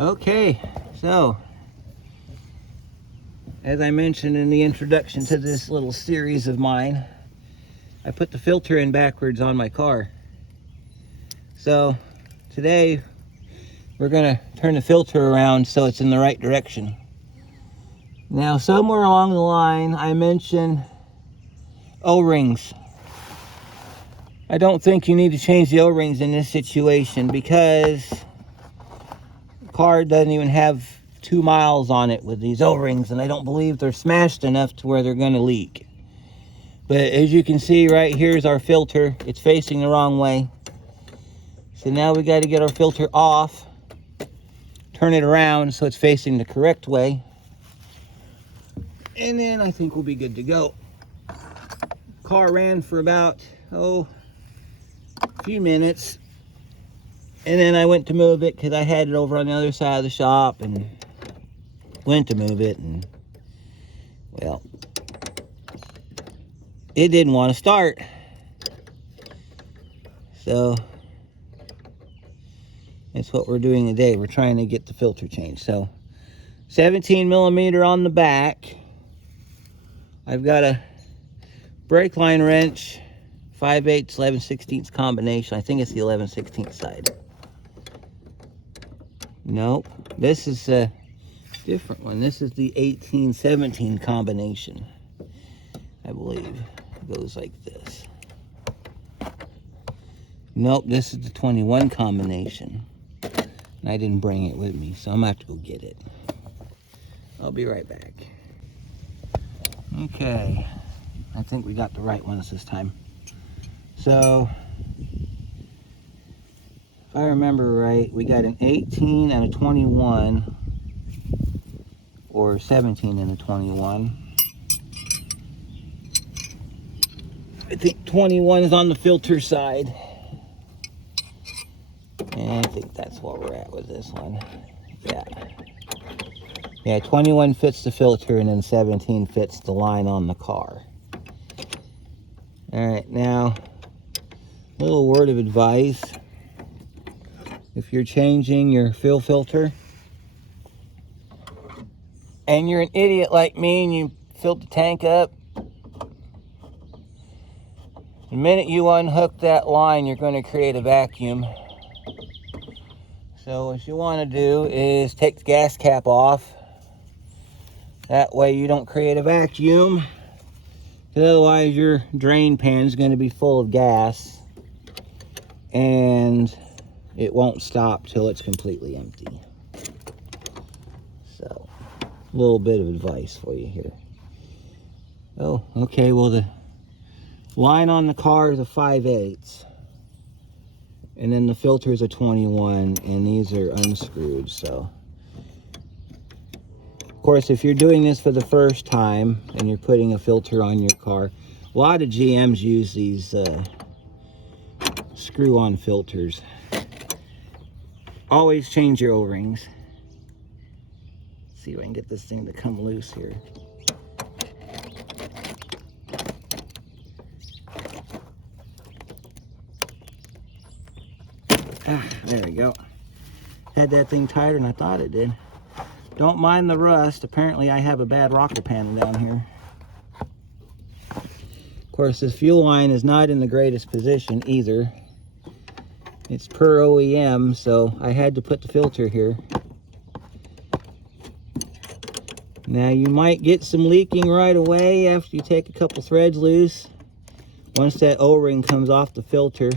Okay, so as I mentioned in the introduction to this little series of mine, I put the filter in backwards on my car. So today we're gonna turn the filter around so it's in the right direction. Now, somewhere along the line I mentioned O-rings. I don't think you need to change the O-rings in this situation because the car doesn't even have 2 miles on it with these O-rings, and I don't believe they're smashed enough to where they're going to leak. But as you can see, right here's our filter. It's facing the wrong way. So now we got to get our filter off, turn it around so it's facing the correct way, and then I think we'll be good to go. Car ran for about a few minutes, and then I went to move it because I had it over on the other side of the shop, and went to move it, and well, it didn't want to start. So that's what we're doing today. We're trying to get the filter changed. So 17 millimeter on the back. I've got a brake line wrench, 5/8, 11/16 combination. I think it's the 11/16 side. Nope, this is a different one. This is the 18/17 combination, I believe. It goes like this. Nope, this is the 21 combination. And I didn't bring it with me, so I'm gonna have to go get it. I'll be right back. Okay, I think we got the right ones this time. So, if I remember right, we got an 18 and a 21, or 17 and a 21. I think 21 is on the filter side. And I think that's where we're at with this one. Yeah, 21 fits the filter, and then 17 fits the line on the car. All right, now, a little word of advice. If you're changing your fuel filter, and you're an idiot like me and you filled the tank up, the minute you unhook that line, you're going to create a vacuum. So what you want to do is take the gas cap off. That way you don't create a vacuum. Because otherwise your drain pan is going to be full of gas. And it won't stop till it's completely empty. So, a little bit of advice for you here. Oh, okay, well the line on the car is a 5/8. And then the filter is a 21, and these are unscrewed, so. Of course, if you're doing this for the first time and you're putting a filter on your car, a lot of GMs use these screw-on filters. Always change your O-rings. See if I can get this thing to come loose here. There we go. Had that thing tighter than I thought it did. Don't mind the rust. Apparently I have a bad rocker panel down here. Of course, this fuel line is not in the greatest position either. It's per OEM, so I had to put the filter here. Now you might get some leaking right away after you take a couple threads loose. Once that O-ring comes off the filter,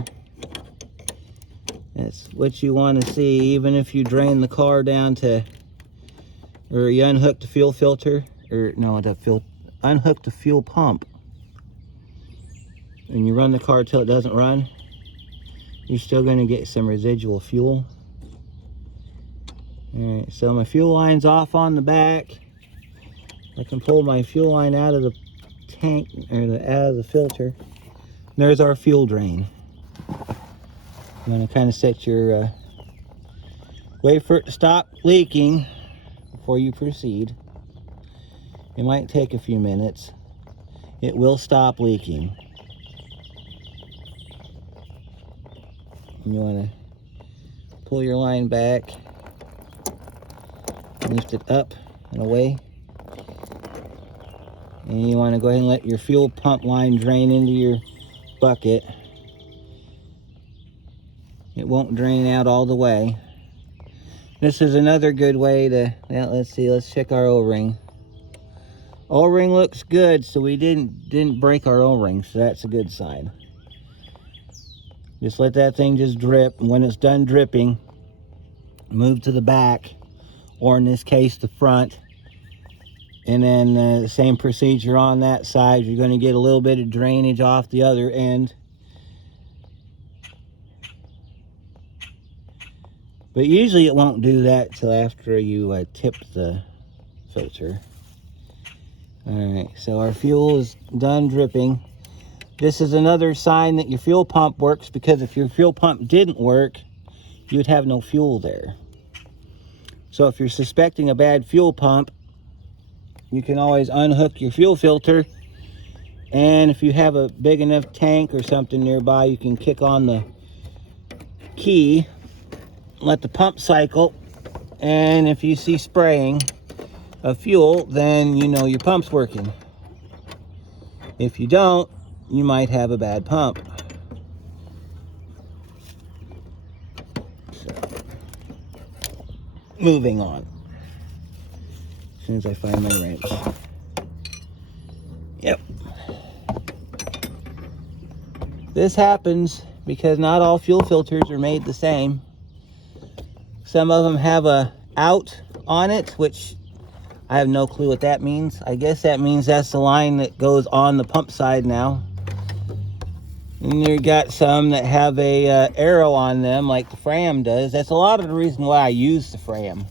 that's what you want to see. Even if you drain the car down to, or you unhook the fuel filter, or no, unhook the fuel pump, and you run the car till it doesn't run, you're still going to get some residual fuel. All right, so my fuel line's off on the back. I can pull my fuel line out of the tank, or out of the filter. There's our fuel drain. I'm going to kind of set your, wait for it to stop leaking before you proceed. It might take a few minutes. It will stop leaking. And you want to pull your line back. Lift it up and away. And you want to go ahead and let your fuel pump line drain into your bucket. It won't drain out all the way. This is another good way to, well, let's see, let's check our O-ring. O-ring looks good, so we didn't break our O-ring, so that's a good sign. Just let that thing just drip, and when it's done dripping, move to the back, or in this case, the front. And then the same procedure on that side. You're going to get a little bit of drainage off the other end. But usually it won't do that till after you tip the filter. Alright, so our fuel is done dripping. This is another sign that your fuel pump works, because if your fuel pump didn't work, you'd have no fuel there. So if you're suspecting a bad fuel pump, you can always unhook your fuel filter, and if you have a big enough tank or something nearby, you can kick on the key, let the pump cycle, and if you see spraying of fuel, then you know your pump's working. If you don't, you might have a bad pump. So, moving on. As soon as I find my wrench. Yep. This happens because not all fuel filters are made the same. Some of them have a out on it, which I have no clue what that means. I guess that means that's the line that goes on the pump side now. And you got some that have a arrow on them, like the Fram does. That's a lot of the reason why I use the Fram.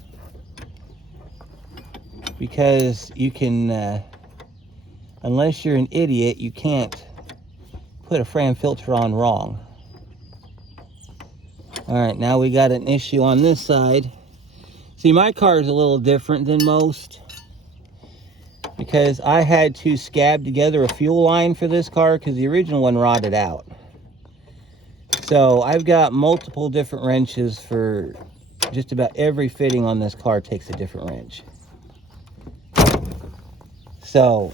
Because you can, unless you're an idiot, you can't put a Fram filter on wrong. Alright, now we got an issue on this side. See, my car is a little different than most, because I had to scab together a fuel line for this car because the original one rotted out. So I've got multiple different wrenches for just about every fitting on this car. Takes a different wrench. So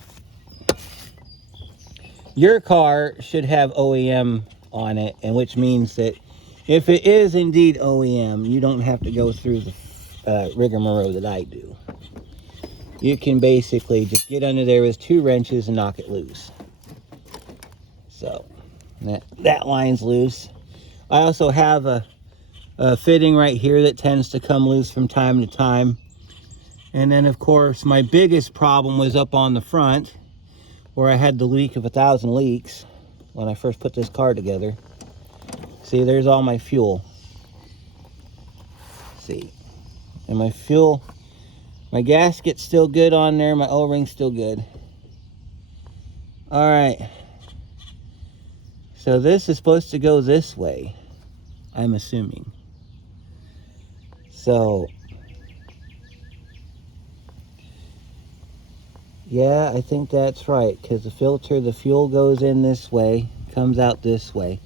your car should have OEM on it, and which means that if it is indeed OEM, you don't have to go through the rigmarole that I do. You can basically just get under there with 2 wrenches and knock it loose. So that line's loose. I also have a fitting right here that tends to come loose from time to time. And then, of course, my biggest problem was up on the front, where I had the leak of 1,000 leaks when I first put this car together. See, there's all my fuel. See, and my fuel, my gasket's still good on there, my O-ring's still good. Alright, so this is supposed to go this way, I'm assuming. So yeah, I think that's right, because the filter, the fuel goes in this way, comes out this way.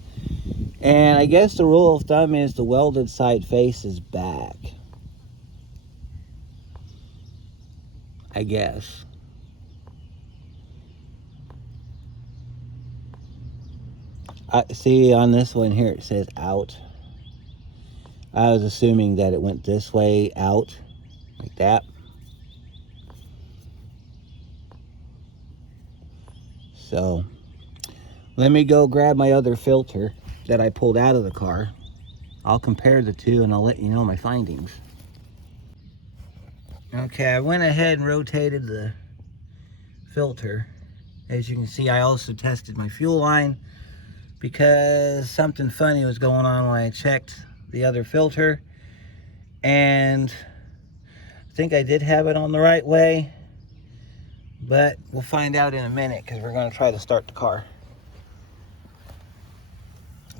And I guess the rule of thumb is the welded side faces back. I guess. I see on this one here it says out. I was assuming that it went this way out, like that. So let me go grab my other filter that I pulled out of the car. I'll compare the two and I'll let you know my findings. Okay, I went ahead and rotated the filter. As you can see, I also tested my fuel line because something funny was going on when I checked the other filter. And I think I did have it on the right way, but we'll find out in a minute because we're going to try to start the car.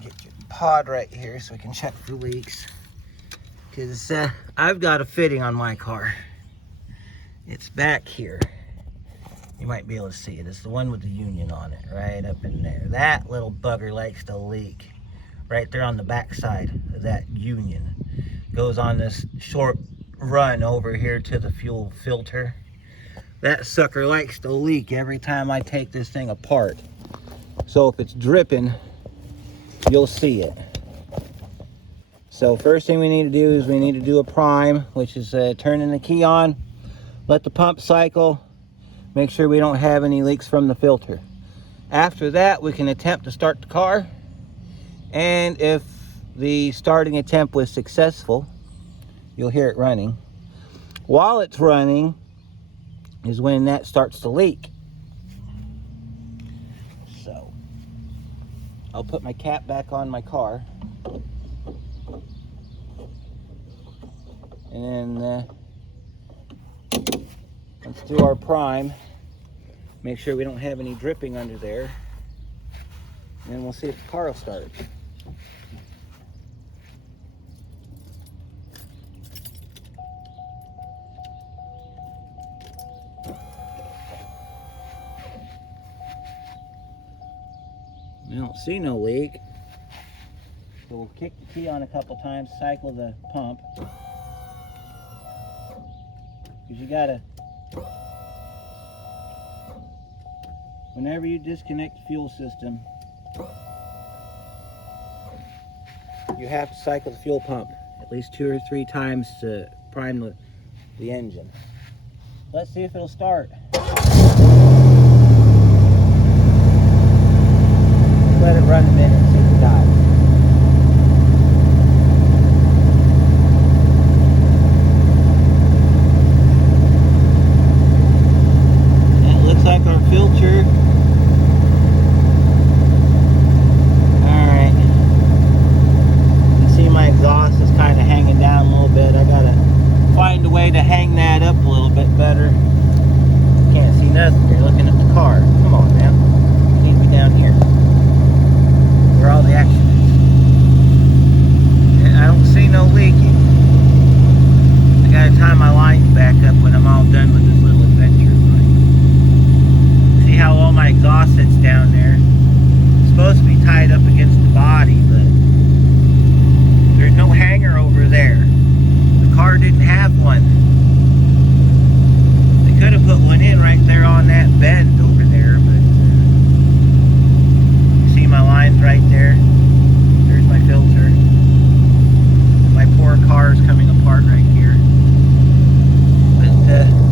Get your pod right here so we can check for leaks, because I've got a fitting on my car. It's back here. You might be able to see it. It's the one with the union on it, right up in there. That little bugger likes to leak right there on the back side of that union. Goes on this short run over here to the fuel filter. That sucker likes to leak every time I take this thing apart. So if it's dripping, you'll see it. So first thing we need to do is we need to do a prime, which is turning the key on, let the pump cycle, make sure we don't have any leaks from the filter. After that, we can attempt to start the car, and if the starting attempt was successful, you'll hear it running. While it's running is when that starts to leak. So I'll put my cap back on my car, and then let's do our prime. Make sure we don't have any dripping under there, and then we'll see if the car will start. We don't see no leak, so we'll kick the key on a couple times, cycle the pump, because you gotta, whenever you disconnect the fuel system, you have to cycle the fuel pump at least 2 or 3 times to prime the engine. Let's see if it'll start. Let it run a minute and see if it dies. And it looks like our filter. Alright. You can see my exhaust is kind of hanging down a little bit. I gotta find a way to hang that up a little bit better. Can't see nothing. You're looking at the car. Come on, man. You need to be down here where all the action is. And I don't see no leaking. I gotta tie my lines back up when I'm all done with this little adventure of mine. See how all my exhaust sits down there? It's supposed to be tied up against the body, but there's no hanger over there. The car didn't have one. They could have put one in right there on that bend over there, but my lines right there. There's my filter. My poor car is coming apart right here. But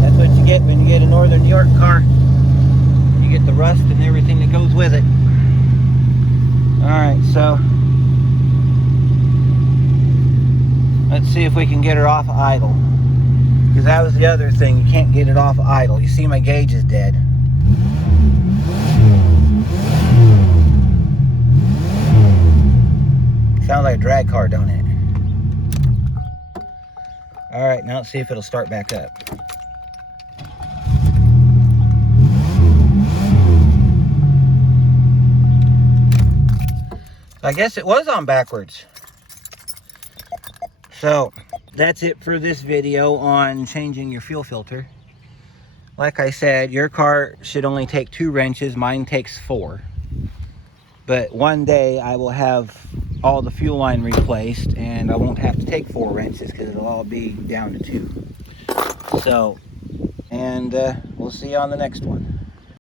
that's what you get when you get a Northern New York car. You get the rust and everything that goes with it. Alright, so let's see if we can get her off of idle. Because that was the other thing. You can't get it off of idle. You see my gauge is dead. Sounds like a drag car, don't it? Alright, now let's see if it'll start back up. I guess it was on backwards. So, that's it for this video on changing your fuel filter. Like I said, your car should only take 2 wrenches. Mine takes 4. But one day I will have all the fuel line replaced, and I won't have to take 4 wrenches because it'll all be down to 2. So, and we'll see you on the next one.